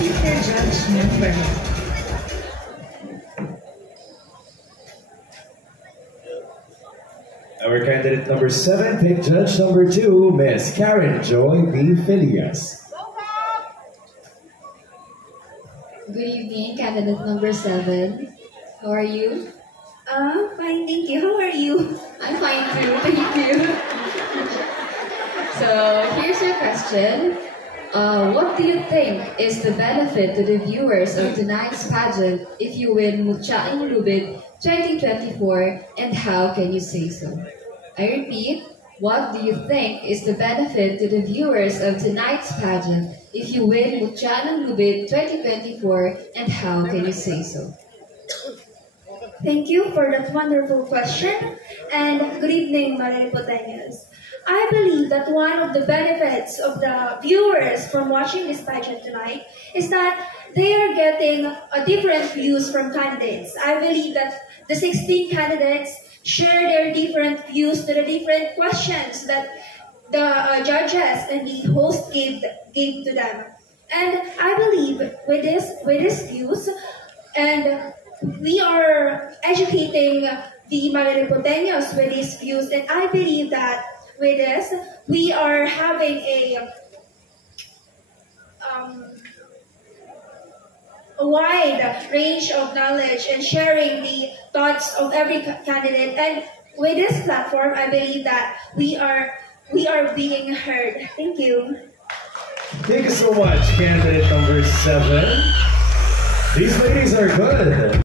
Pick the judge number. Our candidate number 7, pick judge number 2, Miss Karen Joy B. Filias. Good evening, candidate number 7. How are you? Fine, thank you. How are you? I'm fine too, thank you. So, here's your question. What do you think is the benefit to the viewers of tonight's pageant if you win Mutyaing Lubid 2024, and how can you say so? I repeat, what do you think is the benefit to the viewers of tonight's pageant if you win Mutyaing Lubid 2024, and how can you say so? Thank you for that wonderful question, and good evening, Maliliputeños. I believe that one of the benefits of the viewers from watching this pageant tonight is that they are getting different views from candidates. I believe that the 16 candidates share their different views to the different questions that the judges and the host gave to them. And I believe with these views, and we are educating the Maliliputeños with these views, and I believe that with this, we are having a wide range of knowledge and sharing the thoughts of every candidate. And with this platform, I believe that we are being heard. Thank you. Thank you so much, candidate number 7. These ladies are good.